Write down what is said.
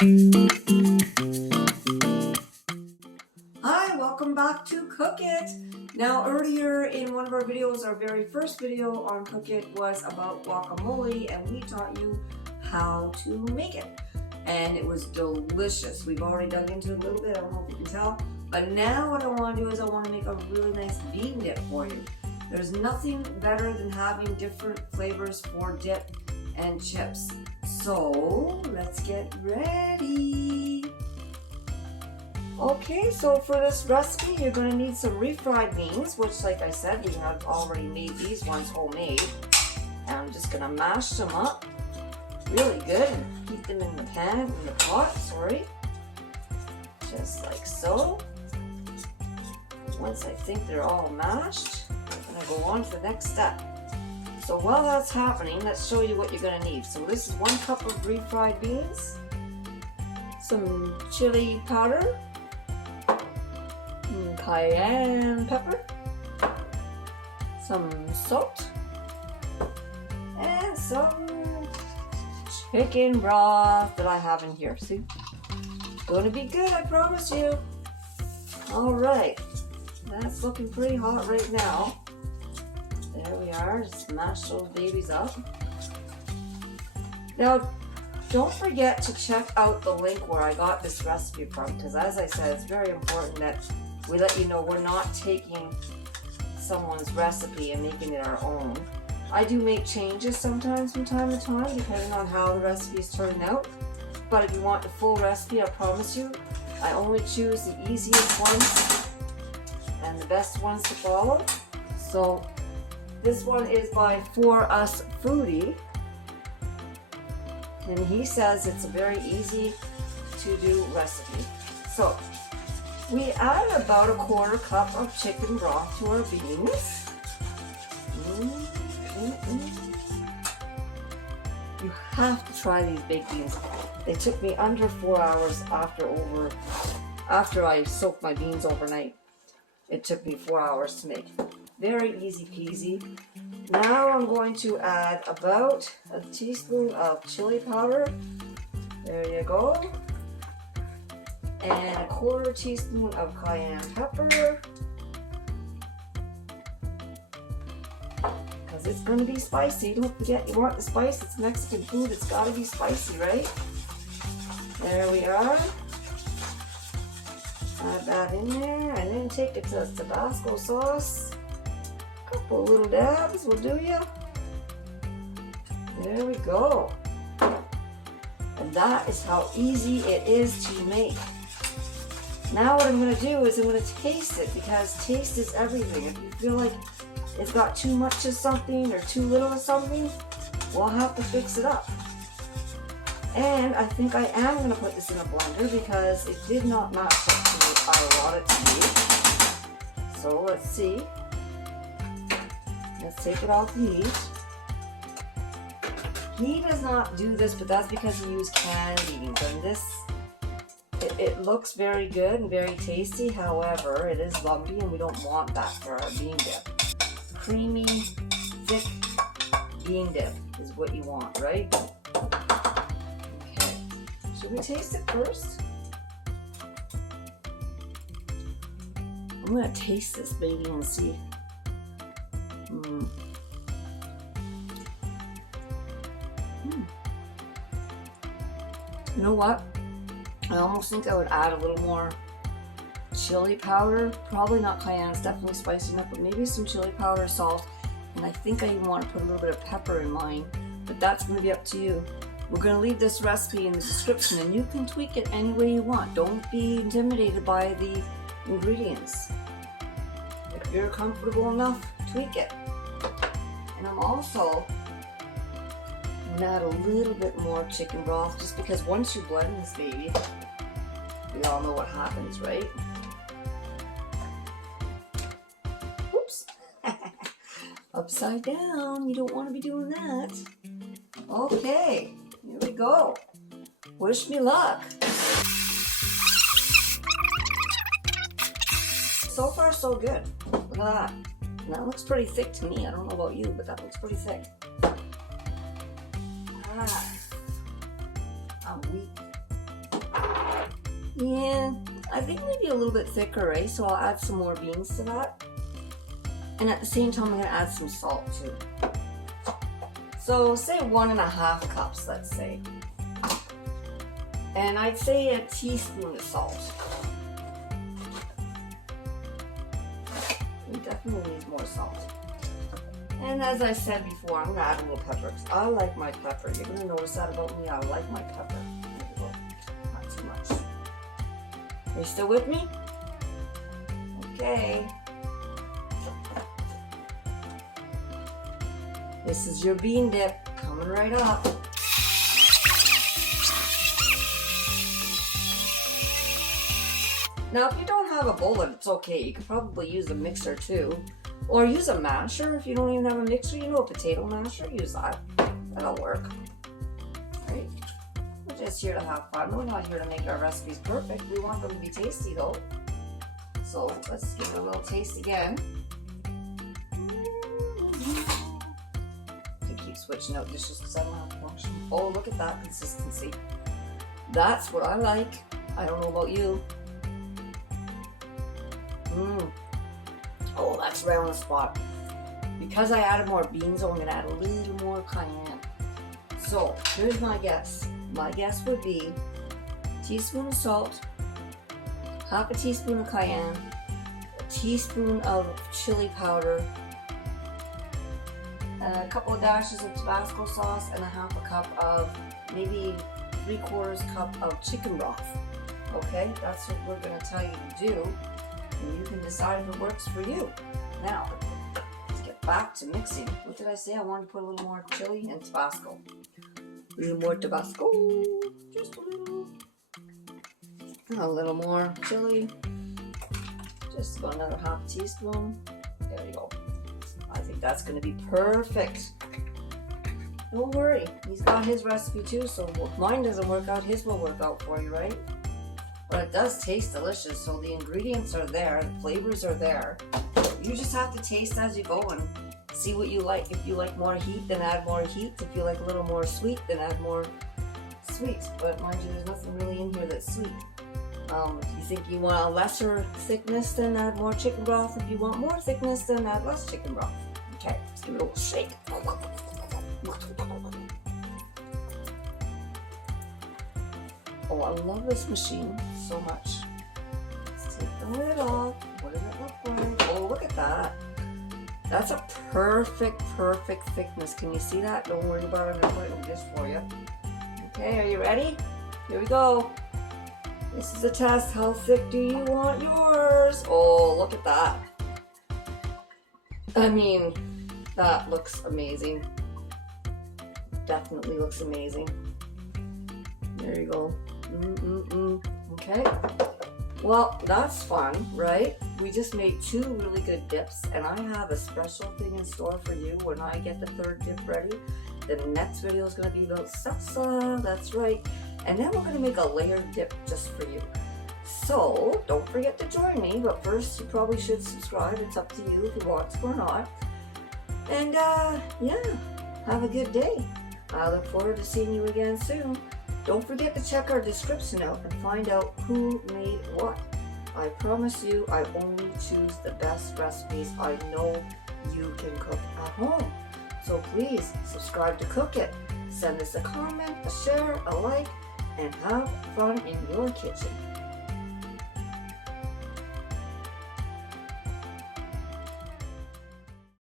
Hi, welcome back to Cookit. Now earlier in one of our videos, our very first video on Cookit was about guacamole, and we taught you how to make it. And it was delicious. We've already dug into it a little bit, I don't know if you can tell. But now what I want to do is I want to make a really nice bean dip for you. There's nothing better than having different flavors for dip and chips. So let's get ready. Okay, so for this recipe, you're going to need some refried beans, which, like I said, we have already made these ones homemade. And I'm just going to mash them up really good and heat them in the pan, in the pot, sorry. Just like so. Once I think they're all mashed, I'm going to go on to the next step. So while that's happening, let's show you what you're going to need. So this is 1 cup of refried beans, some chili powder, cayenne pepper, some salt, and some chicken broth that I have in here. See? It's going to be good, I promise you. Alright, that's looking pretty hot right now. There we are, just mash those babies up. Now, don't forget to check out the link where I got this recipe from, because as I said, it's very important that we let you know we're not taking someone's recipe and making it our own. I do make changes sometimes from time to time, depending on how the recipe is turning out. But if you want the full recipe, I promise you, I only choose the easiest ones and the best ones to follow. So this one is by For Us Foodie, and he says it's a very easy to do recipe. So we add about 1/4 cup of chicken broth to our beans. You have to try these baked beans. They took me under 4 hours after I soaked my beans overnight. It took me 4 hours to make. Very easy peasy. Now I'm going to add about a teaspoon of chili powder. There you go. And 1/4 teaspoon of cayenne pepper. Because it's going to be spicy. Don't forget, you want the spice. It's Mexican food. It's got to be spicy, right? There we are. Add that in there. And then take it to tabasco sauce. Couple little dabs will do you. There we go. And that is how easy it is to make. Now what I'm going to do is I'm going to taste it, because taste is everything. If you feel like it's got too much of something or too little of something, we'll have to fix it up. And I think I am going to put this in a blender because it did not match up to what I want it to be. So let's see. Let's take it off the heat. He does not do this, but that's because he used canned beans. And this, it looks very good and very tasty. However, it is lumpy and we don't want that for our bean dip. Creamy, thick bean dip is what you want, right? Okay. Should we taste it first? I'm going to taste this baby and see. You know what? I almost think I would add a little more chili powder. Probably not cayenne, it's definitely spicy enough, but maybe some chili powder, salt, and I think I even want to put a little bit of pepper in mine, but that's going to be up to you. We're going to leave this recipe in the description, and you can tweak it any way you want. Don't be intimidated by the ingredients. If you're comfortable enough, tweak it. And I'm also going to add a little bit more chicken broth, just because once you blend this baby, we all know what happens, right? Oops. Upside down. You don't want to be doing that. Okay, here we go. Wish me luck. So far, so good. Look at that. And that looks pretty thick to me. I don't know about you, but that looks pretty thick. I'm weak. Yeah, I think maybe a little bit thicker, right? So I'll add some more beans to that. And at the same time, I'm gonna add some salt too. So say 1.5 cups, let's say. And I'd say a teaspoon of salt. We definitely need more salt. And as I said before, I'm gonna add a little pepper because I like my pepper. You're gonna notice that about me. I like my pepper. Not too much. Are you still with me? Okay. This is your bean dip coming right up. Now, if you don't have a bowl, it's okay. You could probably use a mixer too. Or use a masher. If you don't even have a mixer, you know, a potato masher, use that. That'll work. Right? We're just here to have fun. We're not here to make our recipes perfect. We want them to be tasty though. So let's give it a little taste again. Keep switching out dishes because I don't have to wash them. Oh, look at that consistency. That's what I like. I don't know about you. Oh, that's right on the spot. Because I added more beans, I'm going to add a little more cayenne. So, here's my guess. My guess would be a teaspoon of salt, half a teaspoon of cayenne, a teaspoon of chili powder, a couple of dashes of Tabasco sauce, and a half a cup of, maybe 3/4 cup of chicken broth. Okay, that's what we're going to tell you to do, and you can decide if it works for you. Now, let's get back to mixing. What did I say? I wanted to put a little more chili and Tabasco. A little more Tabasco, just a little. A little more chili, just about another half teaspoon. There we go. I think that's going to be perfect. Don't worry, he's got his recipe too, so if mine doesn't work out, his will work out for you, right? But it does taste delicious, so the ingredients are there, the flavors are there. You just have to taste as you go and see what you like. If you like more heat, then add more heat. If you like a little more sweet, then add more sweet. But mind you, there's nothing really in here that's sweet. If you think you want a lesser thickness, then add more chicken broth. If you want more thickness, then add less chicken broth. Okay, let's give it a little shake. Oh, I love this machine so much. Let's take the lid off. What does it look like? Oh, look at that. That's a perfect thickness. Can you see that? Don't worry about it. I'm going to put it in this for you. Okay, are you ready? Here we go. This is a test. How thick do you want yours? Oh, look at that. I mean, that looks amazing. Definitely looks amazing. There you go. Okay. Well, that's fun, right? We just made 2 really good dips, and I have a special thing in store for you when I get the 3rd dip ready. The next video is going to be about salsa. That's right. And then we're going to make a layered dip just for you. So don't forget to join me, but first you probably should subscribe. It's up to you if you want to or not. And yeah, have a good day. I look forward to seeing you again soon. Don't forget to check our description out and find out who made what. I promise you, I only choose the best recipes I know you can cook at home. So please subscribe to Cookit. Send us a comment, a share, a like, and have fun in your kitchen.